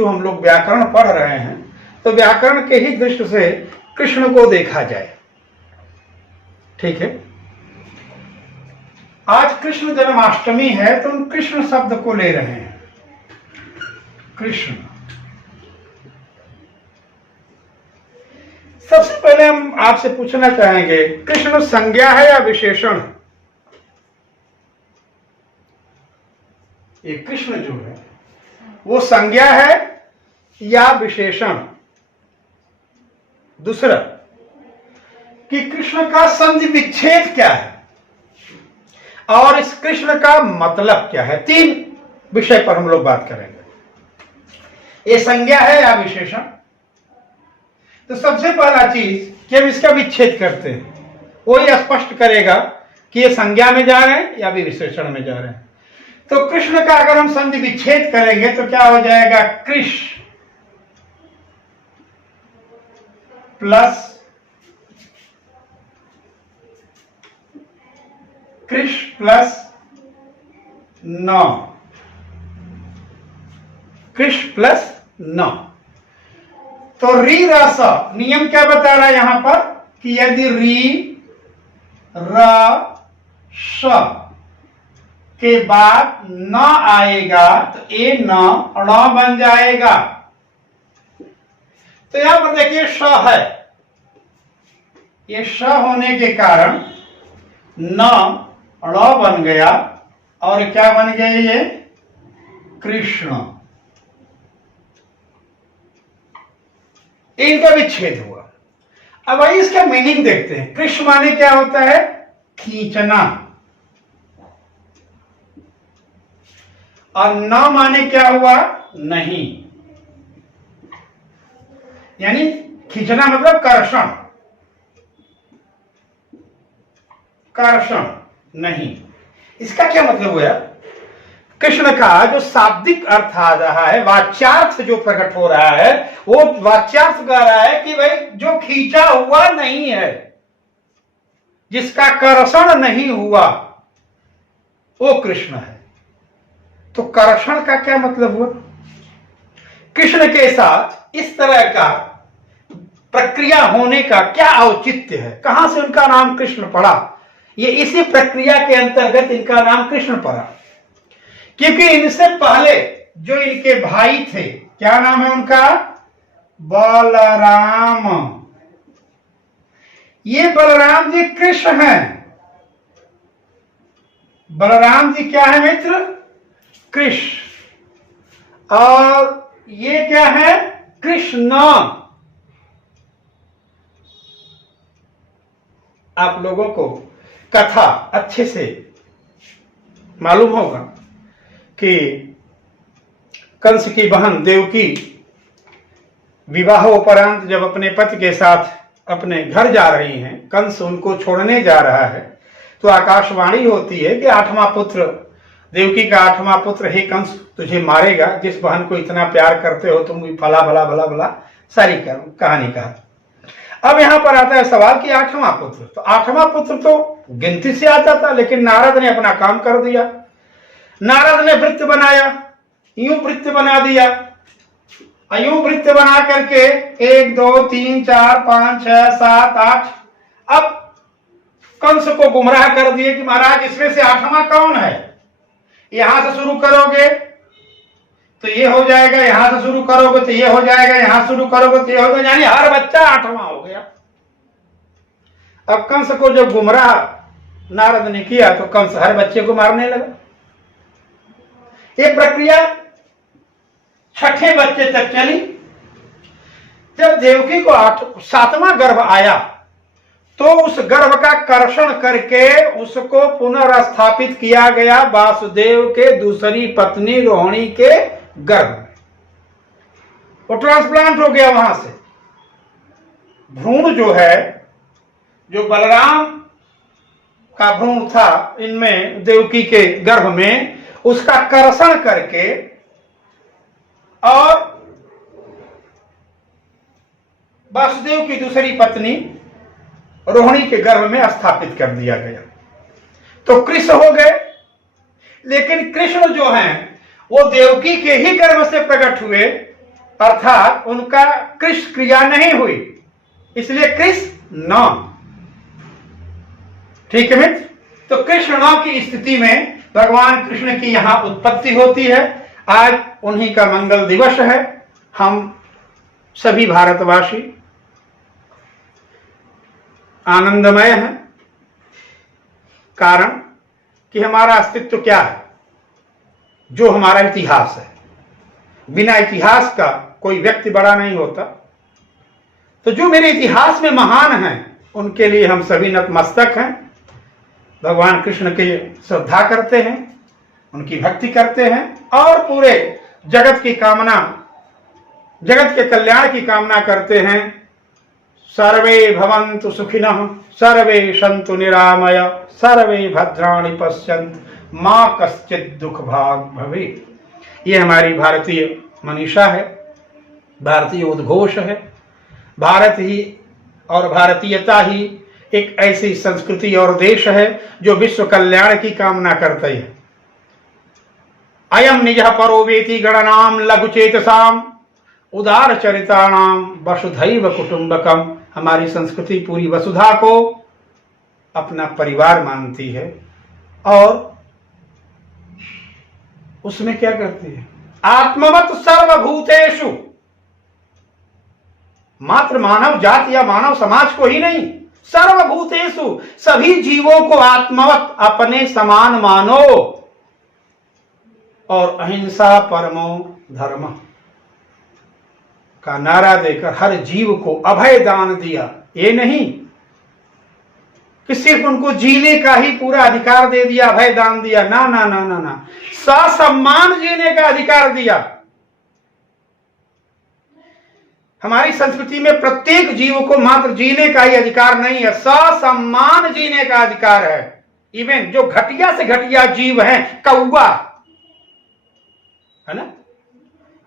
जो हम लोग व्याकरण पढ़ रहे हैं तो व्याकरण के ही दृष्टि से कृष्ण को देखा जाए। ठीक है, आज कृष्ण जन्माष्टमी है तो हम कृष्ण शब्द को ले रहे हैं। कृष्ण, सबसे पहले हम आपसे पूछना चाहेंगे, कृष्ण संज्ञा है या विशेषण? ये कृष्ण जो है वो संज्ञा है या विशेषण? दूसरा कि कृष्ण का संधि विच्छेद क्या है और इस कृष्ण का मतलब क्या है। तीन विषय पर हम लोग बात करेंगे। ये संज्ञा है या विशेषण? तो सबसे पहला चीज कि हम इसका विच्छेद करते हैं, वो ये स्पष्ट करेगा कि ये संज्ञा में जा रहे हैं या भी विशेषण में जा रहे हैं। तो कृष्ण का अगर हम संधि विच्छेद करेंगे तो क्या हो जाएगा? कृष प्लस कृष प्लस न, कृष प्लस न। तो री रस नियम क्या बता रहा है यहां पर कि यदि री र श के बाद न आएगा तो ए न ण बन जाएगा। तो यहां पर देखिए श है, ये श होने के कारण न ण बन गया और क्या बन गया? ये कृष्ण। इनका विच्छेद हुआ। अब आइए इसका मीनिंग देखते हैं। कृष्ण माने क्या होता है? खींचना। और न माने क्या हुआ? नहीं, यानी खींचना मतलब कर्षण, कर्षण नहीं। इसका क्या मतलब हुआ? कृष्ण का जो शाब्दिक अर्थ आ रहा है, वाच्यार्थ जो प्रकट हो रहा है, वो वाच्यार्थ कह रहा है कि भाई जो खींचा हुआ नहीं है, जिसका कर्षण नहीं हुआ, वो कृष्ण है। तो कर्षण का क्या मतलब हुआ? कृष्ण के साथ इस तरह का प्रक्रिया होने का क्या औचित्य है? कहां से उनका नाम कृष्ण पड़ा? ये इसी प्रक्रिया के अंतर्गत इनका नाम कृष्ण पड़ा, क्योंकि इनसे पहले जो इनके भाई थे, क्या नाम है उनका? बलराम। ये बलराम जी कृष्ण हैं। बलराम जी क्या है मित्र? कृष्ण। और ये क्या है? कृष्ण। आप लोगों को कथा अच्छे से मालूम होगा कि कंस की बहन देवकी विवाहोपरांत जब अपने पति के साथ अपने घर जा रही हैं, कंस उनको छोड़ने जा रहा है, तो आकाशवाणी होती है कि आठवां पुत्र, देवकी का आठवां पुत्र, हे कंस तुझे मारेगा, जिस बहन को इतना प्यार करते हो तुम, फला भला भला भला सारी कहानी का। अब यहां पर आता है सवाल कि आठवां पुत्र, तो आठवां पुत्र तो गिनती से आता था, लेकिन नारद ने अपना काम कर दिया। नारद ने वृत्त बनाया, यूं वृत्त बना दिया, यूं वृत्त बना करके 1 2 3 4 5 6 7 8, अब कंस को गुमराह कर दिए कि महाराज इसमें से आठवां कौन है? यहां से शुरू करोगे तो ये हो जाएगा, यहां से शुरू करोगे तो ये हो जाएगा, यहां शुरू करोगे तो ये हो जाएगा, यानी हर बच्चा आठवां हो गया। अब कंस को जब गुमराह नारद ने किया तो कंस हर बच्चे को मारने लगा। ये प्रक्रिया छठे बच्चे तक चली। जब देवकी को सातवां गर्भ आया तो उस गर्भ का कर्षण करके उसको पुनर्स्थापित किया गया वासुदेव के दूसरी पत्नी रोहिणी के गर्भ में। वो ट्रांसप्लांट हो गया वहां से। भ्रूण जो है, जो बलराम का भ्रूण था इनमें देवकी के गर्भ में, उसका कर्षण करके और वासुदेव की दूसरी पत्नी रोहिणी के गर्भ में स्थापित कर दिया गया। तो कृष्ण हो गए। लेकिन कृष्ण जो हैं वो देवकी के ही गर्भ से प्रकट हुए अर्थात उनका कृष क्रिया नहीं हुई, इसलिए कृष्ण। ठीक है मित्र, तो कृष्ण की स्थिति में भगवान कृष्ण की यहां उत्पत्ति होती है। आज उन्हीं का मंगल दिवस है। हम सभी भारतवासी आनंदमय हैं। कारण कि हमारा अस्तित्व क्या है? जो हमारा इतिहास है। बिना इतिहास का कोई व्यक्ति बड़ा नहीं होता। तो जो मेरे इतिहास में महान हैं उनके लिए हम सभी नतमस्तक हैं। भगवान कृष्ण की श्रद्धा करते हैं, उनकी भक्ति करते हैं और पूरे जगत की कामना, जगत के कल्याण की कामना करते हैं। सर्वे भवन्तु सुखिनः, सर्वे सन्तु निरामय, सर्वे भद्राणि पश्यन्तु मा कश्चित् दुःख भाग् भवेत्। ये हमारी भारतीय मनीषा है, भारतीय उद्घोष है। भारत ही और भारतीयता ही एक ऐसी संस्कृति और देश है जो विश्व कल्याण की कामना करते हैं। अयम निजः परो वेति गणनाम लघुचेतसाम उदार चरिताणाम वसुधैव कुटुंबकम। हमारी संस्कृति पूरी वसुधा को अपना परिवार मानती है और उसमें क्या करती है? आत्मवत सर्वभूतेषु, मात्र मानव जाति या मानव समाज को ही नहीं, सर्वभूतेषु सभी जीवों को आत्मवत अपने समान मानो और अहिंसा परमो धर्म का नारा देकर हर जीव को अभय दान दिया। ये नहीं कि सिर्फ उनको जीने का ही पूरा अधिकार दे दिया, अभय दान दिया, ना ना ना ना ना, ससम्मान जीने का अधिकार दिया। हमारी संस्कृति में प्रत्येक जीव को मात्र जीने का ही अधिकार नहीं है, ससम्मान जीने का अधिकार है। इवन जो घटिया से घटिया जीव है, कौवा है ना,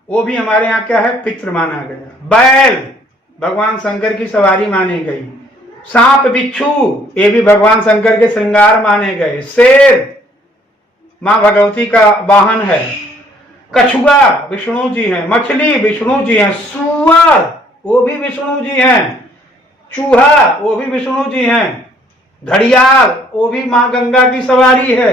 वो भी हमारे यहाँ क्या है? पितृ माना गया। बैल भगवान शंकर की सवारी मानी गई। सांप बिच्छू ये भी भगवान शंकर के श्रृंगार माने गए। शेर मां भगवती का वाहन है। कछुआ विष्णु जी हैं। मछली विष्णु जी हैं। सुअर वो भी विष्णु जी हैं। चूहा वो भी विष्णु जी हैं। घड़ियाल वो भी मां गंगा की सवारी है।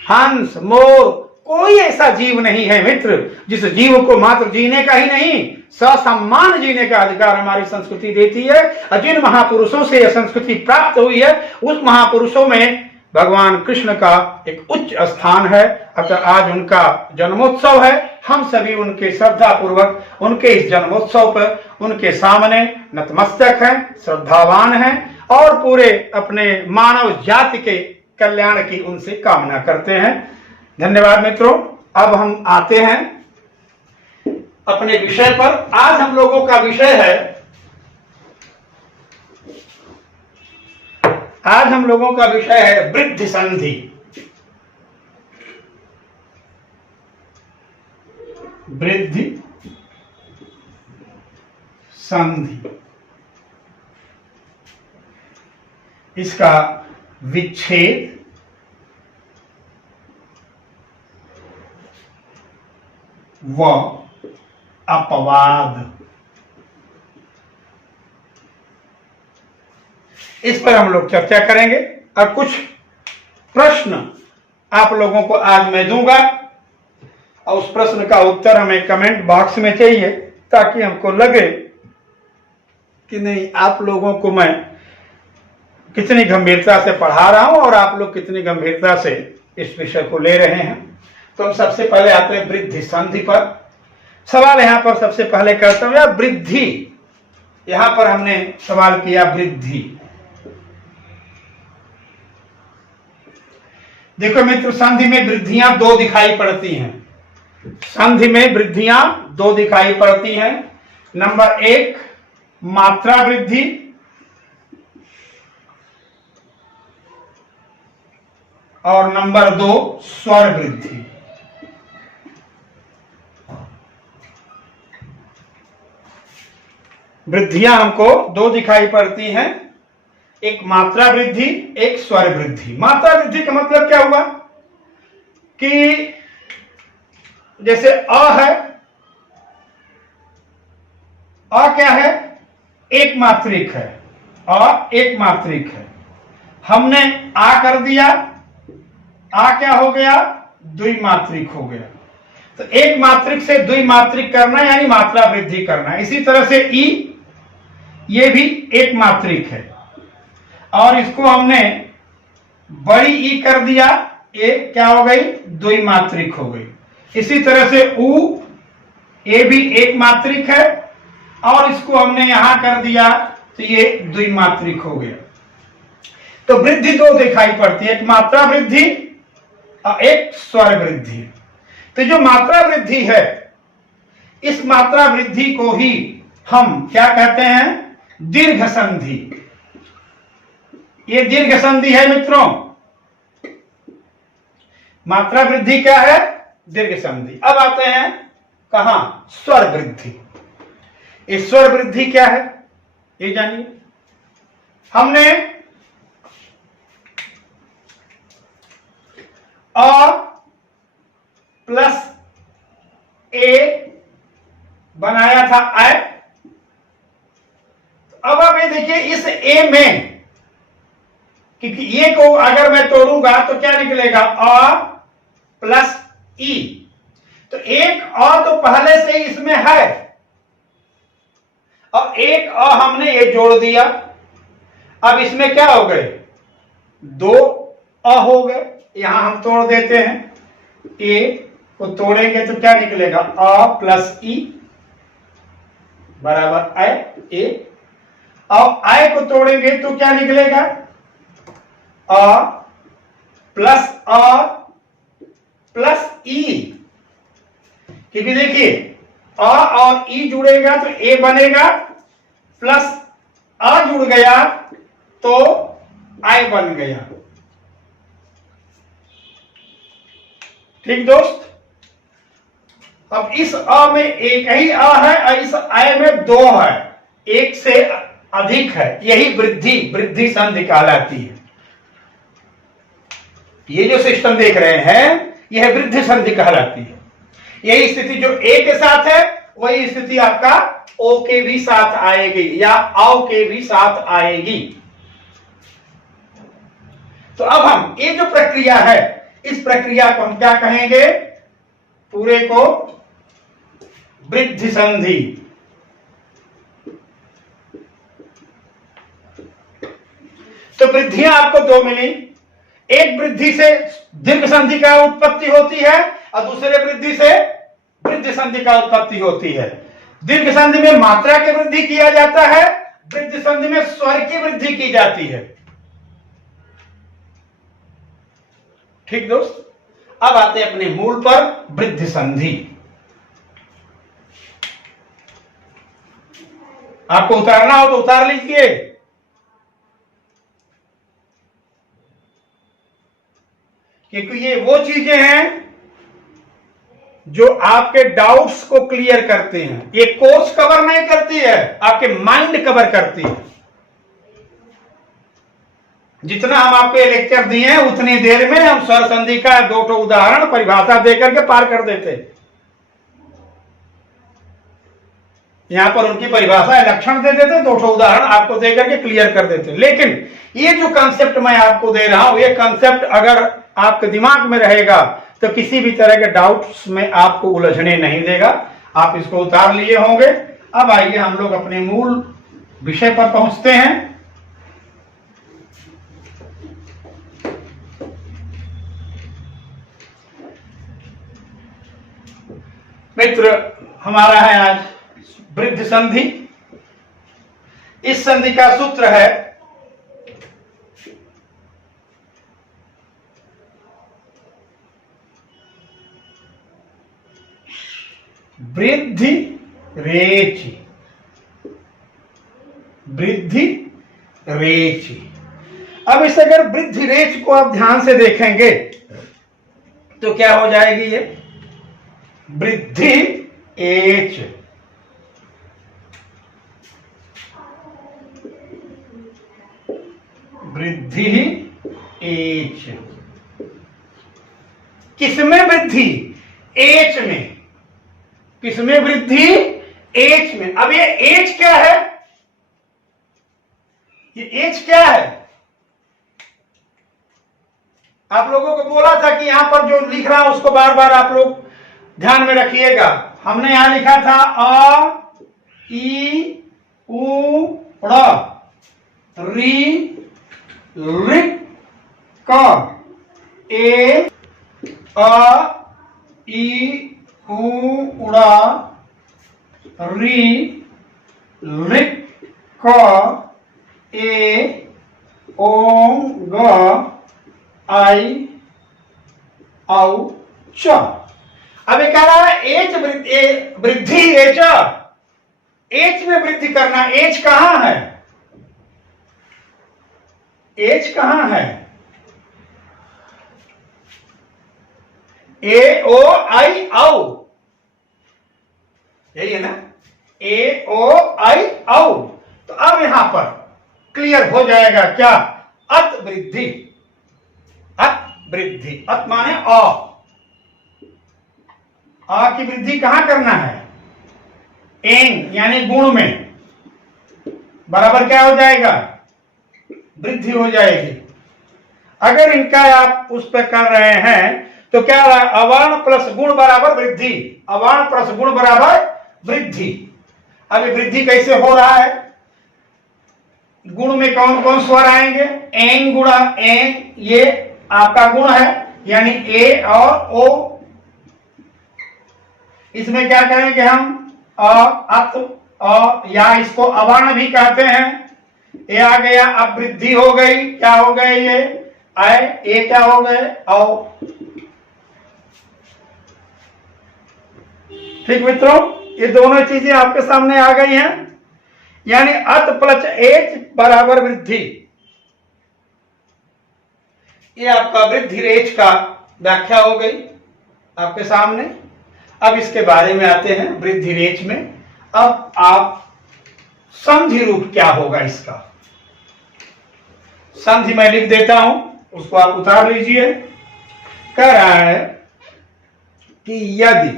हंस मोर, कोई ऐसा जीव नहीं है मित्र जिस जीव को मात्र जीने का ही नहीं, ससम्मान जीने का अधिकार हमारी संस्कृति देती है। और जिन महापुरुषों से यह संस्कृति प्राप्त हुई है उस महापुरुषों में भगवान कृष्ण का एक उच्च स्थान है। अतः आज उनका जन्मोत्सव है। हम सभी उनके श्रद्धा पूर्वक उनके इस जन्मोत्सव पर उनके सामने नतमस्तक हैं, श्रद्धावान हैं और पूरे अपने मानव जाति के कल्याण की उनसे कामना करते हैं। धन्यवाद मित्रों। अब हम आते हैं अपने विषय पर। आज हम लोगों का विषय है, आज हम लोगों का विषय है वृद्धि संधि। वृद्धि संधि, इसका विच्छेद व अपवाद, इस पर हम लोग चर्चा करेंगे। और कुछ प्रश्न आप लोगों को आज मैं दूंगा और उस प्रश्न का उत्तर हमें कमेंट बॉक्स में चाहिए ताकि हमको लगे कि नहीं आप लोगों को मैं कितनी गंभीरता से पढ़ा रहा हूं और आप लोग कितनी गंभीरता से इस विषय को ले रहे हैं। तो हम सबसे पहले आते हैं वृद्धि संधि पर। सवाल यहां पर सबसे पहले करता हूं, या वृद्धि, यहां पर हमने सवाल किया वृद्धि। देखो मित्र, संधि में वृद्धियां दो दिखाई पड़ती हैं। संधि में वृद्धियां दो दिखाई पड़ती हैं। नंबर एक मात्रा वृद्धि और नंबर दो स्वर वृद्धि। वृद्धियां हमको दो दिखाई पड़ती हैं, एक मात्रा वृद्धि, एक स्वर वृद्धि। मात्रा वृद्धि का मतलब क्या हुआ कि जैसे अ है अ क्या है? एक मात्रिक है, अ एक मात्रिक है। हमने आ कर दिया, आ क्या हो गया? द्विमात्रिक हो गया। तो एक मात्रिक से द्विमात्रिक करना यानी मात्रा वृद्धि करना। इसी तरह से ई, ये भी एक मात्रिक है और इसको हमने बड़ी ई कर दिया, ये क्या हो गई? द्विमात्रिक हो गई। इसी तरह से ऊ, ये भी एक मात्रिक है और इसको हमने यहां कर दिया तो ये द्विमात्रिक हो गया। तो वृद्धि दो दिखाई पड़ती है, एक मात्रा वृद्धि और एक स्वर वृद्धि। तो जो मात्रा वृद्धि है, इस मात्रा वृद्धि को ही हम क्या कहते हैं? दीर्घ संधि। ये दीर्घ संधि है मित्रों। मात्रा वृद्धि क्या है? दीर्घ संधि। अब आते हैं कहां? स्वर वृद्धि। इस स्वर वृद्धि क्या है ये जानिए। हमने अ प्लस ए बनाया था आई। अब आप ये देखिए, इस ए में, क्योंकि ये को अगर मैं तोड़ूंगा तो क्या निकलेगा? अ प्लस ई। तो एक अ तो पहले से ही इसमें है और एक अ हमने ये जोड़ दिया। अब इसमें क्या हो गए? दो अ हो गए। यहां हम तोड़ देते हैं, ए को तोड़ेंगे तो क्या निकलेगा? अ प्लस ई बराबर आई ए। और आई को तोड़ेंगे तो क्या निकलेगा? अ प्लस ई। क्योंकि देखिए अ और ई जुड़ेगा तो ए बनेगा, प्लस अ जुड़ गया तो आई बन गया। ठीक दोस्त। अब इस अ में एक ही अ है और इस आई में दो है, एक से अधिक है। यही वृद्धि संधि कहलाती है। ये जो सिस्टम देख रहे हैं यह वृद्धि संधि कहलाती है। यही स्थिति जो ए के साथ है वही स्थिति आपका ओ के भी साथ आएगी या औ के भी साथ आएगी। तो अब हम ये जो प्रक्रिया है, इस प्रक्रिया को हम क्या कहेंगे? पूरे को वृद्धि संधि। तो वृद्धियां आपको दो मिली। एक वृद्धि से दीर्घ संधि का उत्पत्ति होती है और दूसरे वृद्धि से वृद्धि संधि का उत्पत्ति होती है। दीर्घ संधि में मात्रा की वृद्धि किया जाता है, वृद्धि संधि में स्वर की वृद्धि की जाती है। ठीक दोस्त। अब आते हैं अपने मूल पर, वृद्धि संधि। आपको उतारना हो तो उतार लीजिए। क्योंकि ये वो चीजें हैं जो आपके डाउट्स को क्लियर करते हैं। ये कोर्स कवर नहीं करती है, आपके माइंड कवर करती है। जितना हम आपको ये लेक्चर दिए हैं उतनी देर में हम स्वर संधि का दो ठो उदाहरण परिभाषा देकर के पार कर देते। यहां पर उनकी परिभाषा लक्षण दे देते, दो ठो उदाहरण आपको देकर के क्लियर कर देते। लेकिन ये जो कंसेप्ट मैं आपको दे रहा हूं, ये कंसेप्ट अगर आपके दिमाग में रहेगा तो किसी भी तरह के डाउट्स में आपको उलझने नहीं देगा। आप इसको उतार लिए होंगे। अब आइए हम लोग अपने मूल विषय पर पहुंचते हैं। मित्र, हमारा है आज वृद्धि संधि। इस संधि का सूत्र है वृद्धि रेचि। वृद्धि रेचि। अब इस अगर वृद्धि रेच को आप ध्यान से देखेंगे तो क्या हो जाएगी? ये वृद्धि एच। वृद्धि एच। किसमें वृद्धि? एच में। किसमें वृद्धि? एच में। अब ये एच क्या है, ये एच क्या है? आप लोगों को बोला था कि यहां पर जो लिख रहा हूं उसको बार बार आप लोग ध्यान में रखिएगा। हमने यहां लिखा था अ ई उ ड़ री ऋ क ए अ ई उ ड़ री ऋ क ए ओ ग आई औ च। अब ये कह रहा है एच वृद्धि एच, एच में वृद्धि करना। एच कहां है, एच कहां है? ए ओ आई औ, यही है ना, ए ओ आई औ। तो अब यहां पर क्लियर हो जाएगा क्या, अत वृद्धि। अत वृद्धि, अत माने अ की वृद्धि कहां करना है, एंग यानी गुण में, बराबर क्या हो जाएगा, वृद्धि हो जाएगी। अगर इनका आप उस पर कर रहे हैं तो क्या अवर्ण प्लस गुण बराबर वृद्धि, अवर्ण प्लस गुण बराबर वृद्धि। अब वृद्धि कैसे हो रहा है, गुण में कौन कौन स्वर आएंगे, एंग गुणा एंग, ये आपका गुण है यानी ए और ओ। इसमें क्या करेंगे हम, अत अ, या इसको अवर्ण भी कहते हैं। ये आ गया, अब वृद्धि हो गई, क्या हो गए ये आए, ये क्या हो गए औ। ठीक मित्रों, ये दोनों चीजें आपके सामने आ गई हैं, यानी अत प्लस एच बराबर वृद्धि। ये आपका वृद्धि रेच का व्याख्या हो गई आपके सामने। अब इसके बारे में आते हैं वृद्धि रेच में। अब आप संधि रूप क्या होगा इसका, संधि मैं लिख देता हूं, उसको आप उतार लीजिए। कह रहा है कि यदि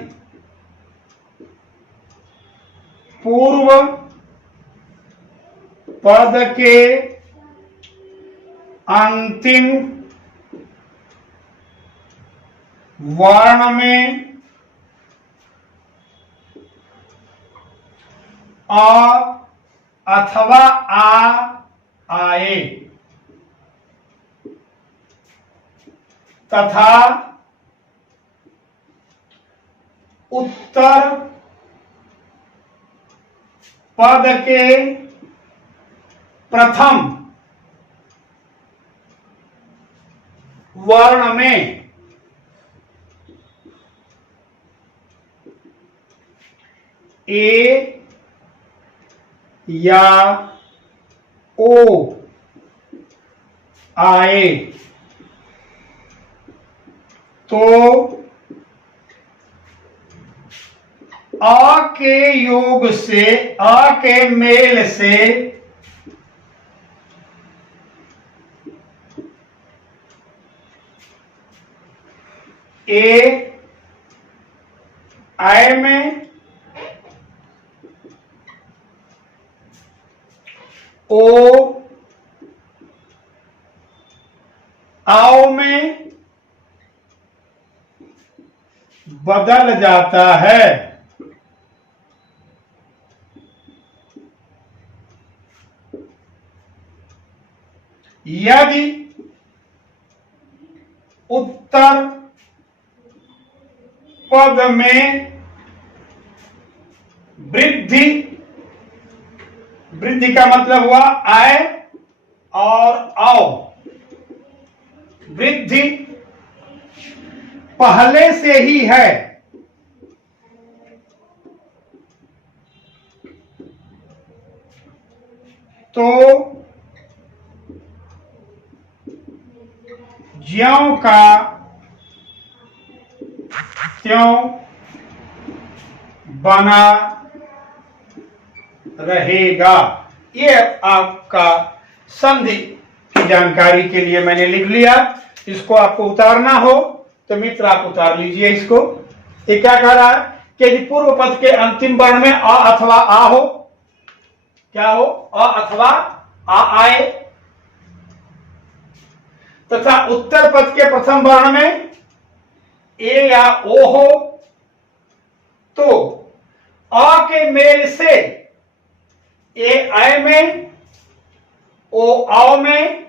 पूर्व पद के अंतिम वर्ण में अ अथवा आ आए तथा उत्तर पद के प्रथम वर्ण में ए या ओ आए तो आ के योग से, आ के मेल से ए आय में, ओ आओ में बदल जाता है। यदि उत्तर पद में वृद्धि, वृद्धि का मतलब हुआ आय और आओ, वृद्धि पहले से ही है तो ज्यों का त्यों बना रहेगा। ये आपका संधि की जानकारी के लिए मैंने लिख लिया। इसको आपको उतारना हो तो मित्र आप उतार लीजिए इसको। ये क्या कह रहा है कि यदि पूर्व पद के अंतिम वर्ण में अ अथवा आ हो, क्या हो, अ अथवा आ आए, तथा उत्तर पद के प्रथम वर्ण में ए या ओ हो, तो अ के मेल से ए आय में, ओ आओ में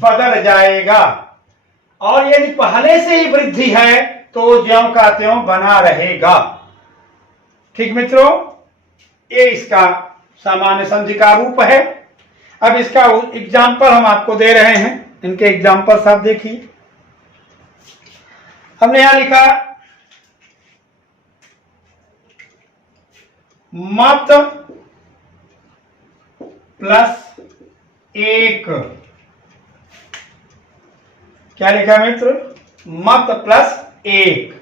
बदल जाएगा। और यदि पहले से ही वृद्धि है तो ज्यों का त्यों बना रहेगा। ठीक मित्रों, ये इसका सामान्य संधि का रूप है। अब इसका एग्जाम्पल हम आपको दे रहे हैं, इनके एग्जाम्पल्स आप देखिए। हमने यहां लिखा मत प्लस एक, क्या लिखा मित्र, मत प्लस एक।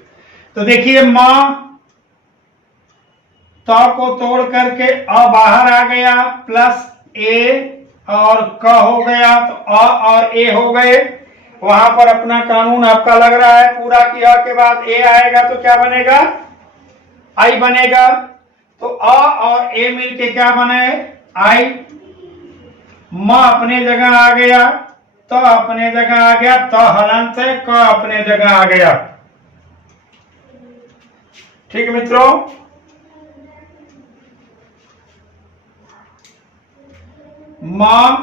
तो देखिए मां त को तोड़ करके अ बाहर आ गया, प्लस ए और क हो गया, तो अ और ए हो गए। वहां पर अपना कानून आपका लग रहा है पूरा किया के बाद ए आएगा तो क्या बनेगा, आई बनेगा। तो अ और ए मिलके क्या बने, आई। म अपने जगह आ गया, तो अपने जगह आ गया, तो हलंत है, क अपने जगह आ गया। ठीक मित्रों, मां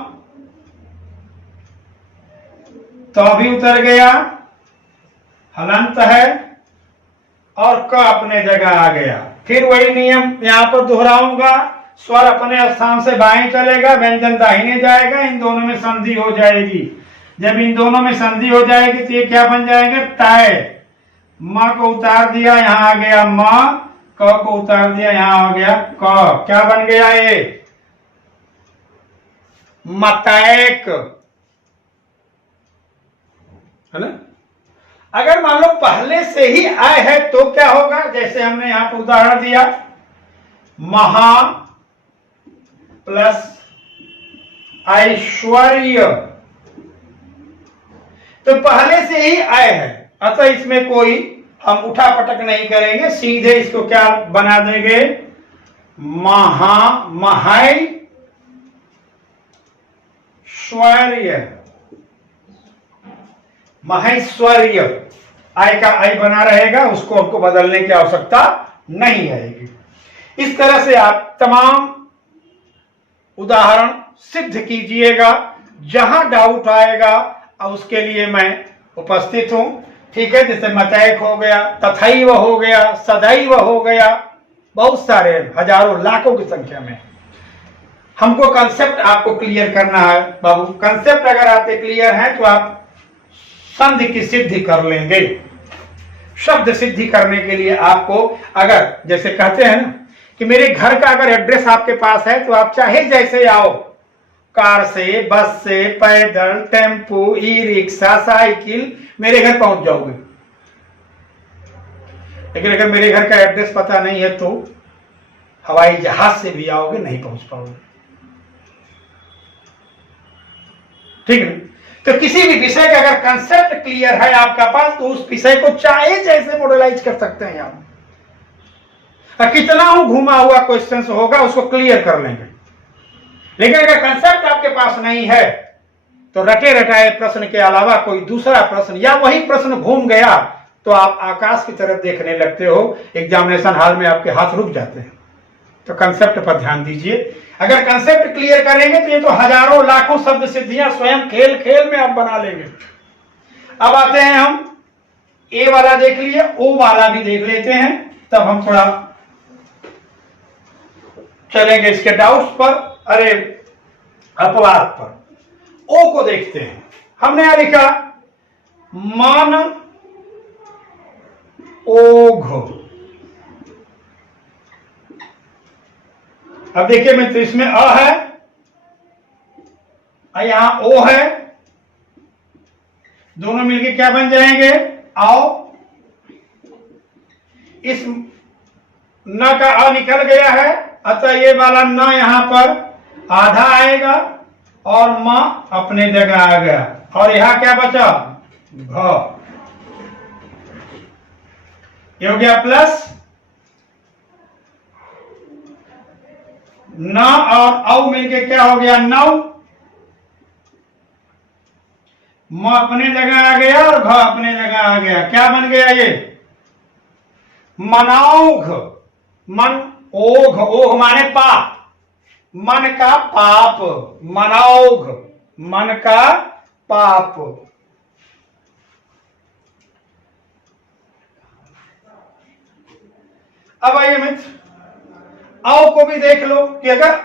तो भी उतर गया, हलंत है, और क अपने जगह आ गया। फिर वही नियम यहां पर दोहराऊंगा, स्वर अपने स्थान से बाएं चलेगा, व्यंजन दाहिने जाएगा, इन दोनों में संधि हो जाएगी। जब इन दोनों में संधि हो जाएगी तो ये क्या बन जाएगा, तय। मां को उतार दिया, यहां आ गया मां, क को उतार दिया, यहां आ गया क, क्या बन गया ये, मतैक, है ना। अगर मान लो पहले से ही आय है तो क्या होगा, जैसे हमने यहां पर उदाहरण दिया, महा प्लस ऐश्वर्य, तो पहले से ही आय है, अतः इसमें कोई हम उठा पटक नहीं करेंगे, सीधे इसको क्या बना देंगे, महा महेश्वर्य, आय का आय बना रहेगा, उसको हमको बदलने की आवश्यकता नहीं आएगी। इस तरह से आप तमाम उदाहरण सिद्ध कीजिएगा, जहां डाउट आएगा उसके लिए मैं उपस्थित हूं। ठीक है, जैसे मतैक हो गया, तथैव हो गया, सदैव हो गया, बहुत सारे हजारों लाखों की संख्या में। हमको कंसेप्ट आपको क्लियर करना है बाबू। कंसेप्ट अगर आपके क्लियर है तो आप संधि की सिद्धि कर लेंगे। शब्द सिद्धि करने के लिए आपको, अगर जैसे कहते हैं ना कि मेरे घर का अगर एड्रेस आपके पास है तो आप चाहे जैसे आओ, कार से, बस से, पैदल, टेम्पो, ई रिक्शा, साइकिल, मेरे घर पहुंच जाओगे। लेकिन अगर मेरे घर का एड्रेस पता नहीं है तो हवाई जहाज से भी आओगे, नहीं पहुंच पाओगे। ठीक है, तो किसी भी विषय का अगर कंसेप्ट क्लियर है आपका पास तो उस विषय को चाहे जैसे मॉडलाइज कर सकते हैं आप। कितना हूं घुमा हुआ क्वेश्चन होगा उसको क्लियर कर लेंगे। लेकिन अगर कंसेप्ट आपके पास नहीं है तो रटे रटाए प्रश्न के अलावा कोई दूसरा प्रश्न या वही प्रश्न घूम गया तो आप आकाश की तरफ देखने लगते हो, एग्जामिनेशन हॉल में आपके हाथ रुक जाते हैं। तो कंसेप्ट पर ध्यान दीजिए। अगर कंसेप्ट क्लियर करेंगे तो ये तो हजारों लाखों शब्द सिद्धियां स्वयं खेल खेल में आप बना लेंगे। अब आते हैं हम ए वाला देख लिए, ओ वाला भी देख लेते हैं, तब हम थोड़ा चलेंगे इसके डाउट्स पर, अरे अपवाद पर। ओ को देखते हैं। हमने यहां लिखा मान ओघ। अब देखिए मित्र, इसमें अ है, यहां ओ है, दोनों मिलके क्या बन जाएंगे, आओ। इस न का अ निकल गया है, अतः ये वाला न यहां पर आधा आएगा और म अपने जगह आ गया, और यहां क्या बचा, घ। ये हो गया प्लस न और औ मिलके क्या हो गया, नौ। म अपने जगह आ गया और घ अपने जगह आ गया, क्या बन गया ये, मनौघ। मन, ओघ, ओघ माने पाप, मन का पाप, मनौघ, मन का पाप। अब आइए मित्र, औ को भी देख लो कि अगर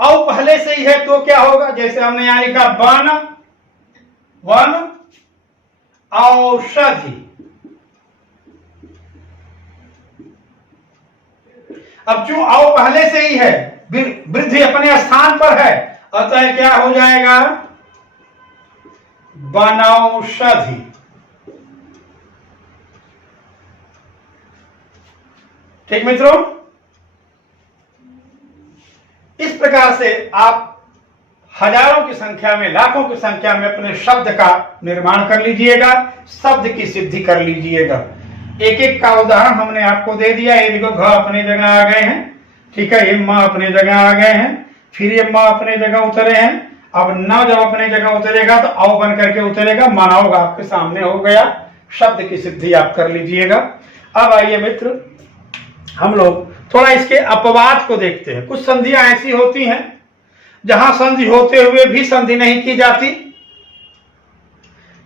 औ पहले से ही है तो क्या होगा, जैसे हमने यहां लिखा वन, वन औषधि। अब जो औ पहले से ही है, वृद्धि अपने स्थान पर है, अतः क्या हो जाएगा, वनौषधि। ठीक मित्रों, इस प्रकार से आप हजारों की संख्या में, लाखों की संख्या में अपने शब्द का निर्माण कर लीजिएगा, शब्द की सिद्धि कर लीजिएगा। एक एक का उदाहरण हमने आपको दे दिया। ये देखो, घ अपने जगह आ गए हैं, ठीक है, ये म अपने जगह आ गए हैं, फिर ये म अपने जगह उतरे हैं। अब न जब अपने जगह उतरेगा तो औ बन करके उतरेगा, मनौघ आपके सामने हो गया। शब्द की सिद्धि आप कर लीजिएगा। अब आइए मित्र, हम लोग थोड़ा इसके अपवाद को देखते हैं। कुछ संधियां ऐसी होती हैं जहां संधि होते हुए भी संधि नहीं की जाती।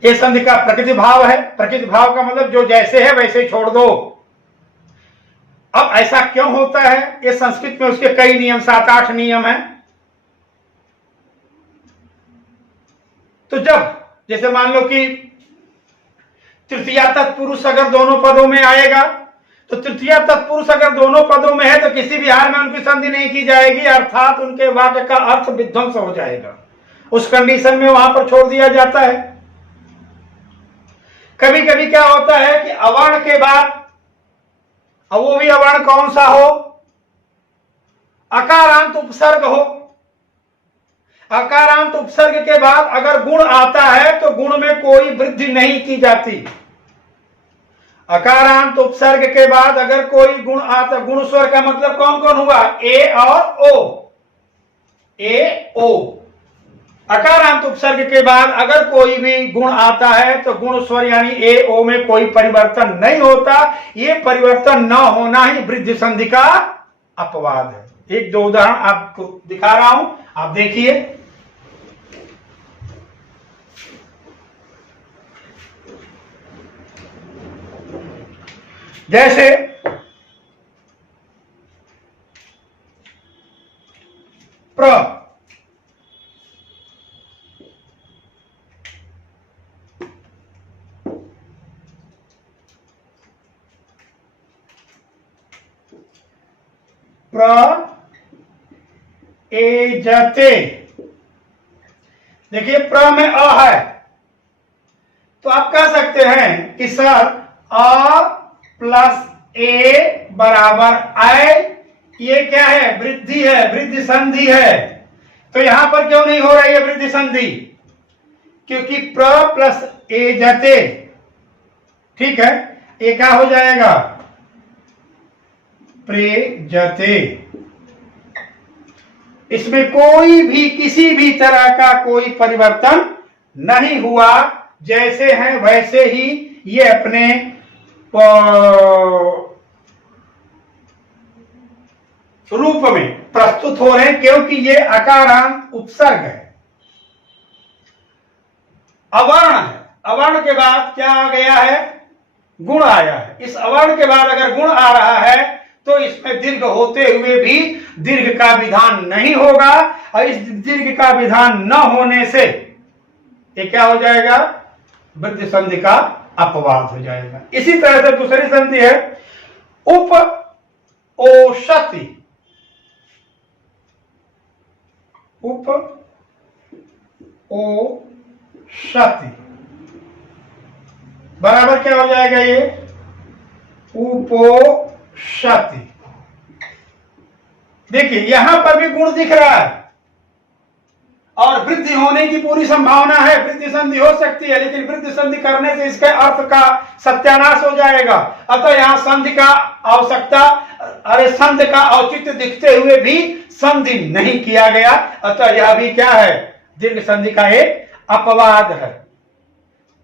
ये संधि का प्रकृति भाव है। प्रकृति भाव का मतलब जो जैसे है वैसे ही छोड़ दो। अब ऐसा क्यों होता है, ये संस्कृत में उसके कई नियम, 7-8 नियम हैं। तो जब जैसे मान लो कि तृतीया तत्पुरुष अगर दोनों पदों में आएगा, तो तृतीया तत्पुरुष अगर दोनों पदों में है तो किसी भी हाल में उनकी संधि नहीं की जाएगी, अर्थात उनके वाक्य का अर्थ विध्वंस हो जाएगा। उस कंडीशन में वहां पर छोड़ दिया जाता है। कभी कभी क्या होता है कि अवर्ण के बाद, अब वो भी अवर्ण कौन सा हो, अकारांत उपसर्ग हो। अकारांत उपसर्ग के बाद अगर गुण आता है तो गुण में कोई वृद्धि नहीं की जाती। अकारांत उपसर्ग के बाद अगर कोई गुण आता, गुण स्वर का मतलब कौन कौन हुआ, ए और ओ, ए ओ। अकारांत उपसर्ग के बाद अगर कोई भी गुण आता है तो गुण स्वर यानी ए ओ में कोई परिवर्तन नहीं होता। ये परिवर्तन न होना ही वृद्धि संधि का अपवाद है। एक दो उदाहरण आपको दिखा रहा हूं, आप देखिए। जैसे प्र, प्र एजते। देखिए प्र में अ है तो आप कह सकते हैं कि सर अ प्लस ए बराबर आई, ये क्या है, वृद्धि है, वृद्धि संधि है। तो यहां पर क्यों नहीं हो रही है वृद्धि संधि, क्योंकि प्र प्लस ए जते, ठीक है, ये क्या हो जाएगा, प्रे जते। इसमें कोई भी किसी भी तरह का कोई परिवर्तन नहीं हुआ, जैसे हैं वैसे ही ये अपने रूप में प्रस्तुत हो रहे हैं, क्योंकि ये अकारांत उपसर्ग है, अवर्ण है। अवर्ण के बाद क्या आ गया है, गुण आया है। इस अवर्ण के बाद अगर गुण आ रहा है तो इसमें दीर्घ होते हुए भी दीर्घ का विधान नहीं होगा, और इस दीर्घ का विधान न होने से ये क्या हो जाएगा, वृद्धि संधि का अपवाद हो जाएगा। इसी तरह से दूसरी संधि है उप ओषति। उप ओषति बराबर क्या हो जाएगा, ये उपोषति। देखिए यहां पर भी गुण दिख रहा है, और वृद्धि होने की पूरी संभावना है, वृद्धि संधि हो सकती है, लेकिन वृद्धि संधि करने से इसके अर्थ का सत्यानाश हो जाएगा। अतः यहाँ संधि का आवश्यकता, अरे संधि का औचित्य दिखते हुए भी संधि नहीं किया गया, अतः यह भी क्या है, दीर्घ संधि का एक अपवाद है।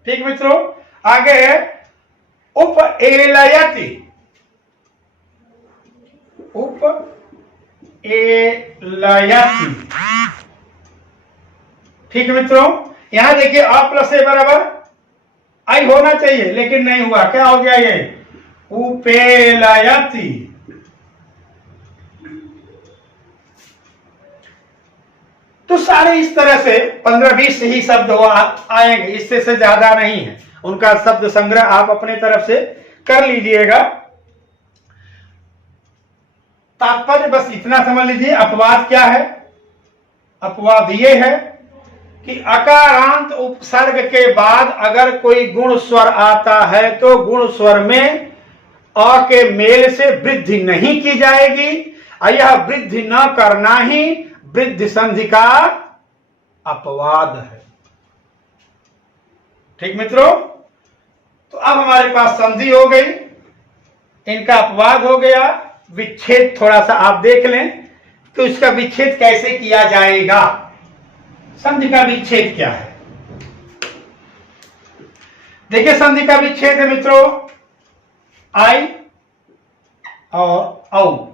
ठीक मित्रों, आगे है उपएलयति। उपएलयति, ठीक है मित्रों, यहां देखिए अ प्लस ए बराबर आई होना चाहिए, लेकिन नहीं हुआ। क्या हो गया ये, उपेलयति। तो सारे इस तरह से 15-20 ही शब्द आएंगे, इससे से ज्यादा नहीं है। उनका शब्द संग्रह आप अपने तरफ से कर लीजिएगा। तात्पर्य बस इतना समझ लीजिए, अपवाद क्या है। अपवाद ये है कि अकारांत उपसर्ग के बाद अगर कोई गुण स्वर आता है तो गुण स्वर में अ के मेल से वृद्धि नहीं की जाएगी, यह वृद्धि न करना ही वृद्धि संधि का अपवाद है। ठीक मित्रों, तो अब हमारे पास संधि हो गई, इनका अपवाद हो गया। विच्छेद थोड़ा सा आप देख लें तो इसका विच्छेद कैसे किया जाएगा। संधि का विच्छेद क्या है, देखिए संधि का विच्छेद है मित्रों, आई और औ।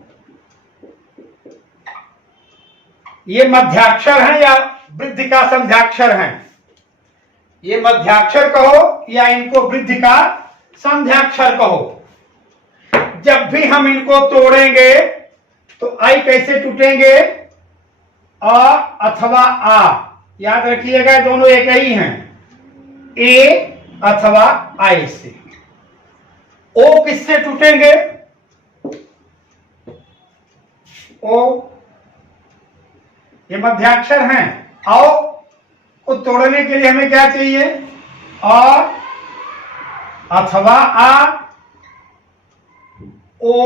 ये मध्याक्षर हैं या वृद्धि का संध्याक्षर हैं, ये मध्याक्षर कहो या इनको वृद्धि का संध्याक्षर कहो। जब भी हम इनको तोड़ेंगे तो आई कैसे टूटेंगे, अ अथवा आ। याद रखिएगा दोनों एक ही हैं, ए अथवा आई से। ओ किससे टूटेंगे, ओ, ये मध्याक्षर हैं। आओ को तोड़ने के लिए हमें क्या चाहिए, अ अथवा आ, ओ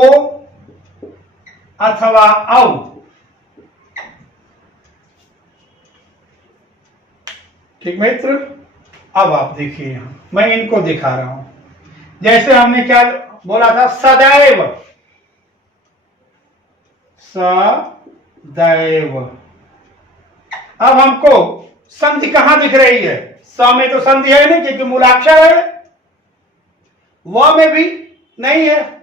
अथवा औ। ठीक मित्र, अब आप देखिए यहां मैं इनको दिखा रहा हूं। जैसे हमने क्या बोला था, सदैव, सदैव। अब हमको संधि कहां दिख रही है, स में तो संधि है नहीं क्योंकि मूलाक्षर है, व में भी नहीं है।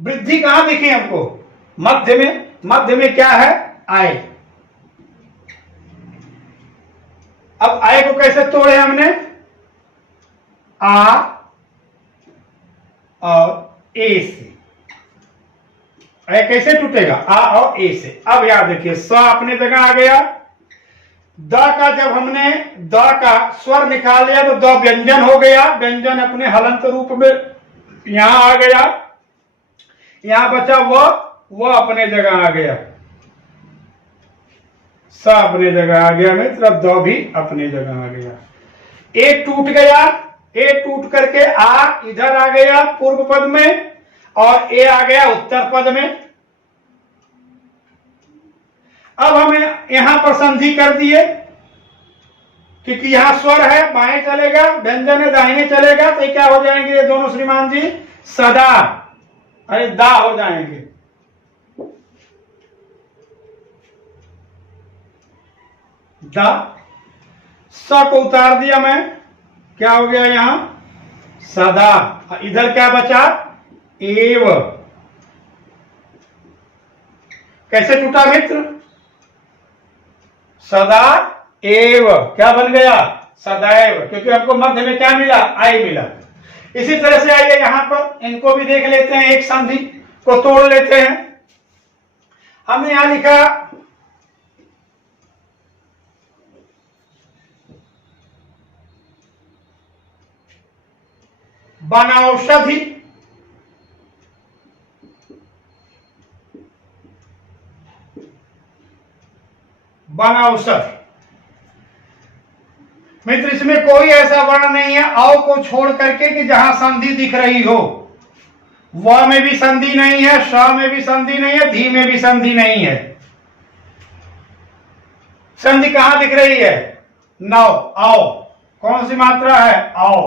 वृद्धि कहां दिखी हमको, मध्य में। मध्य में क्या है, आय। अब आय को कैसे तोड़े हमने, आ और ए से। आय कैसे टूटेगा, आ और ए से। अब याद रखिए स अपने जगह आ गया। द का जब हमने द का स्वर निकाल लिया तो द व्यंजन हो गया, व्यंजन अपने हलंत रूप में यहां आ गया। यहां बचा वो अपने जगह आ गया, स अपने जगह आ गया मित्र, द भी अपने जगह आ गया। ए टूट गया, ए टूट करके आ इधर आ गया पूर्व पद में और ए आ गया उत्तर पद में। अब हमें यहां पर संधि कर दिए क्योंकि यहां स्वर है, बाएं चलेगा, व्यंजन है दाहिने चलेगा, तो क्या हो जाएंगे ये दोनों श्रीमान जी, सदा, अरे दा हो जाएंगे। दा, स को उतार दिया मैं, क्या हो गया यहां, सदा। इधर क्या बचा, एव। कैसे टूटा मित्र, सदा एव, क्या बन गया, सदैव, क्योंकि हमको मध्य में क्या मिला, आई मिला। इसी तरह से आइए यहां पर इनको भी देख लेते हैं, एक संधि को तोड़ लेते हैं। हमने यहां लिखा बनौषधि, बनौषध। मित्र इसमें कोई ऐसा वर्ण नहीं है औ को छोड़ करके कि जहां संधि दिख रही हो। व में भी संधि नहीं है, श में भी संधि नहीं है, धी में भी संधि नहीं है। संधि कहां दिख रही है? नौ, आओ। कौन सी मात्रा है? आओ।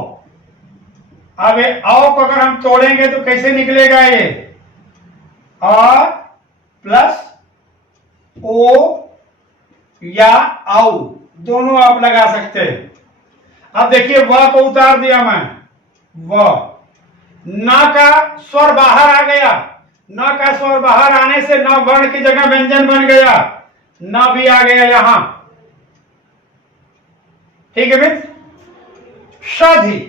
अब ये आओ को अगर हम तोड़ेंगे तो कैसे निकलेगा ये? आ प्लस ओ या आओ, दोनों आप लगा सकते हैं। अब देखिए व को उतार दिया मैं, व। न का स्वर बाहर आ गया, न का स्वर बाहर आने से न वर्ण की जगह व्यंजन बन गया, न भी आ गया यहां। ठीक है मित्र। षधि,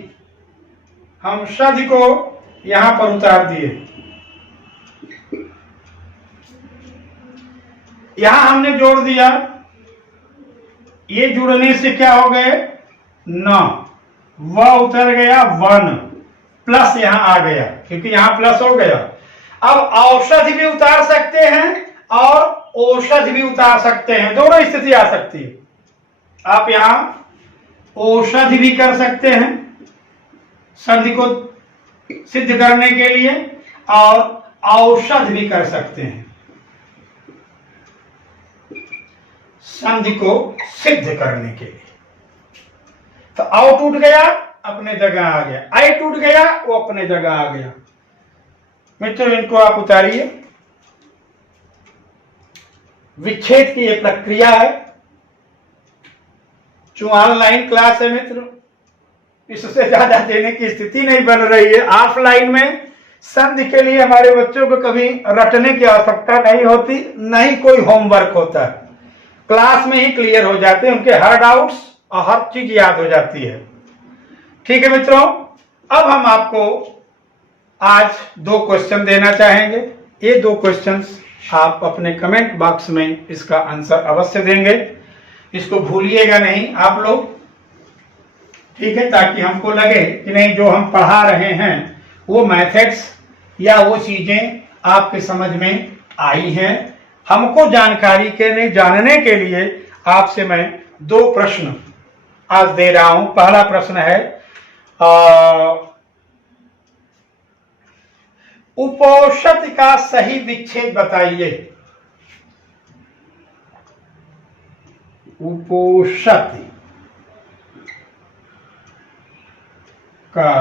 हम षधि को यहां पर उतार दिए। यहां हमने जोड़ दिया, ये जुड़ने से क्या हो गए? न, व उतर गया, वन, प्लस यहां आ गया क्योंकि यहां प्लस हो गया। अब औषधि भी उतार सकते हैं और औषधि भी उतार सकते हैं, दोनों स्थिति आ सकती है। आप यहां औषधि भी कर सकते हैं संधि को सिद्ध करने के लिए, और औषध भी कर सकते हैं संधि को सिद्ध करने के लिए। तो औ टूट गया, अपने जगह आ गया, आई टूट गया, वो अपने जगह आ गया। मित्रों इनको आप उतारिए। विच्छेद की ये प्रक्रिया है। जो ऑनलाइन क्लास है मित्र, इससे ज्यादा देने की स्थिति नहीं बन रही है। ऑफलाइन में संधि के लिए हमारे बच्चों को कभी रटने की आवश्यकता नहीं होती, न ही कोई होमवर्क होता है, क्लास में ही क्लियर हो जाते हैं, उनके हर डाउट्स और हर चीज याद हो जाती है। ठीक है मित्रों, अब हम आपको आज 2 क्वेश्चन देना चाहेंगे। ये 2 क्वेश्चंस आप अपने कमेंट बॉक्स में इसका आंसर अवश्य देंगे, इसको भूलिएगा नहीं आप लोग। ठीक है, ताकि हमको लगे कि नहीं जो हम पढ़ा रहे हैं वो मेथड्स या वो चीजें आपके समझ में आई हैं। हमको जानकारी के जानने के लिए आपसे मैं 2 प्रश्न आज दे रहा हूं। पहला प्रश्न है उपोषित का सही विच्छेद बताइए। उपोषित का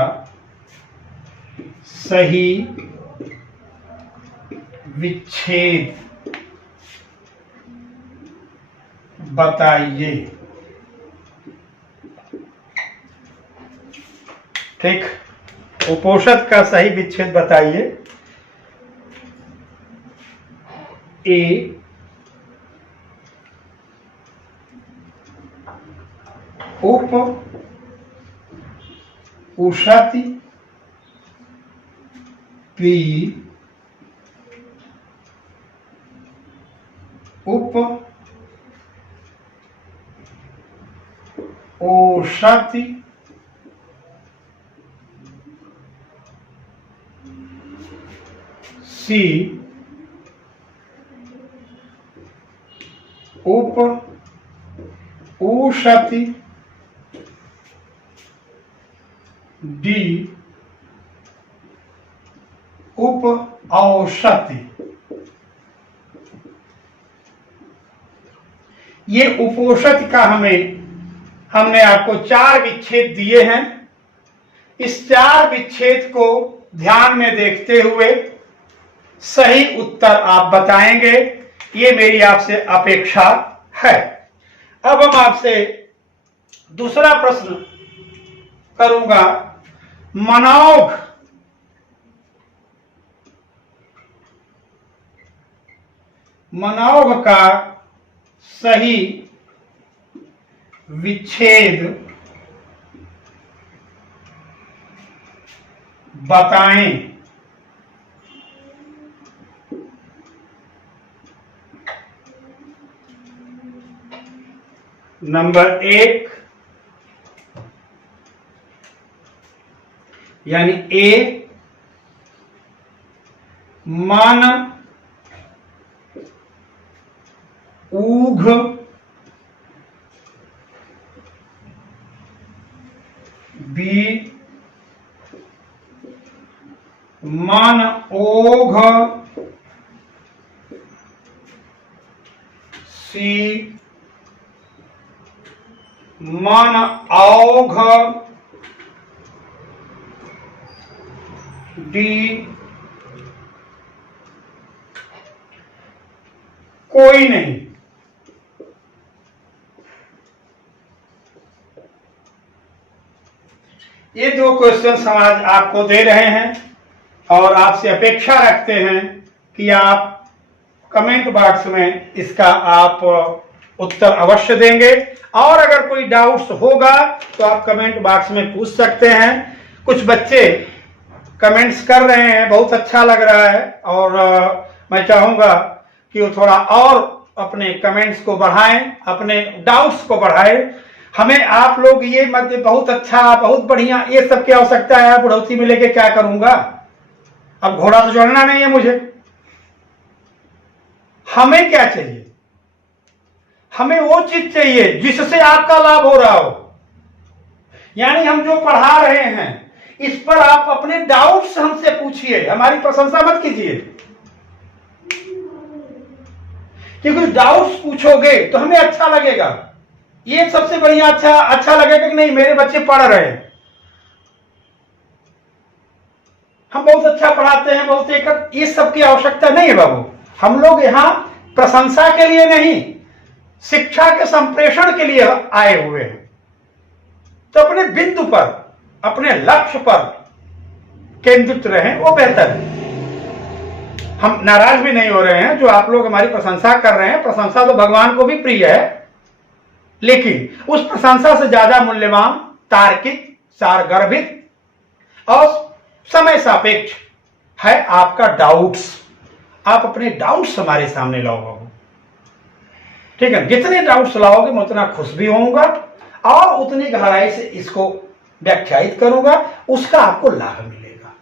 सही विच्छेद बताइए। ठीक, उपोषित का सही विच्छेद बताइए। ए उप उषति, बी उप औषधि, सी उप औषधि, डी उप औषधि। ये उपोषित का हमने आपको 4 विच्छेद दिए हैं। इस 4 विच्छेद को ध्यान में देखते हुए सही उत्तर आप बताएंगे, ये मेरी आपसे अपेक्षा है। अब हम आपसे दूसरा प्रश्न करूंगा। मनोग का सही विच्छेद बताएं। नंबर 1 यानी ए, मन ऊघ बी, मन ओघ सी, मन औघ डी कोई नहीं। ये दो क्वेश्चन समाज आपको दे रहे हैं और आपसे अपेक्षा रखते हैं कि आप कमेंट बॉक्स में इसका आप उत्तर अवश्य देंगे। और अगर कोई डाउट्स होगा तो आप कमेंट बॉक्स में पूछ सकते हैं। कुछ बच्चे कमेंट्स कर रहे हैं, बहुत अच्छा लग रहा है और मैं चाहूंगा कि वो थोड़ा और अपने कमेंट्स को बढ़ाएं, अपने डाउट्स को बढ़ाएं। हमें आप लोग ये मत बहुत अच्छा, बहुत बढ़िया, ये सब की आवश्यकता है, बुढ़ौती में लेके क्या करूंगा, अब घोड़ा तो चढ़ना नहीं है मुझे। हमें क्या चाहिए? हमें वो चीज चाहिए जिससे आपका लाभ हो रहा हो। यानी हम जो पढ़ा रहे हैं इस पर आप अपने डाउट्स हमसे पूछिए, हमारी प्रशंसा मत कीजिए। क्योंकि डाउट्स पूछोगे तो हमें अच्छा लगेगा, ये सबसे बढ़िया अच्छा लगेगा कि नहीं मेरे बच्चे पढ़ रहे हैं, हम बहुत अच्छा पढ़ाते हैं, बहुत एक, ये सब की आवश्यकता नहीं है बाबू। हम लोग यहाँ प्रशंसा के लिए नहीं, शिक्षा के संप्रेषण के लिए आए हुए हैं। तो अपने बिंदु पर, अपने लक्ष्य पर केंद्रित रहें, वो बेहतर है। हम नाराज भी नहीं हो रहे हैं जो आप लोग हमारी प्रशंसा कर रहे हैं। प्रशंसा तो भगवान को भी प्रिय है, लेकिन उस प्रशंसा से ज्यादा मूल्यवान तार्किक, सारगर्भित और समय सापेक्ष है आपका डाउट्स। आप अपने डाउट्स हमारे सामने लाओगे, ठीक है? जितने डाउट्स लाओगे मैं उतना खुश भी होऊंगा और उतनी गहराई से इसको व्याख्यायित करूंगा, उसका आपको लाभ मिलेगा।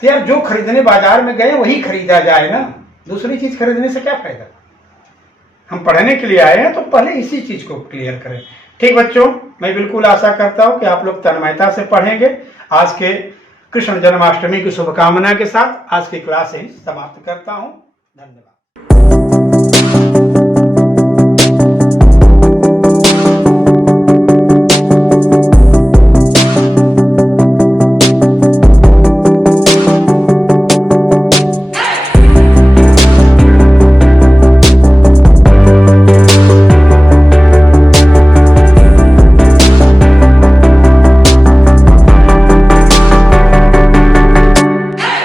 तो यार जो खरीदने बाजार में गए वही खरीदा जाए ना, दूसरी चीज खरीदने से क्या फायदा? हम पढ़ने के लिए आए हैं तो पहले इसी चीज को क्लियर करें। ठीक बच्चों, मैं बिल्कुल आशा करता हूं कि आप लोग तन्मयता से पढ़ेंगे। आज के कृष्ण जन्माष्टमी की शुभकामना के साथ आज की क्लास समाप्त करता हूं। धन्यवाद।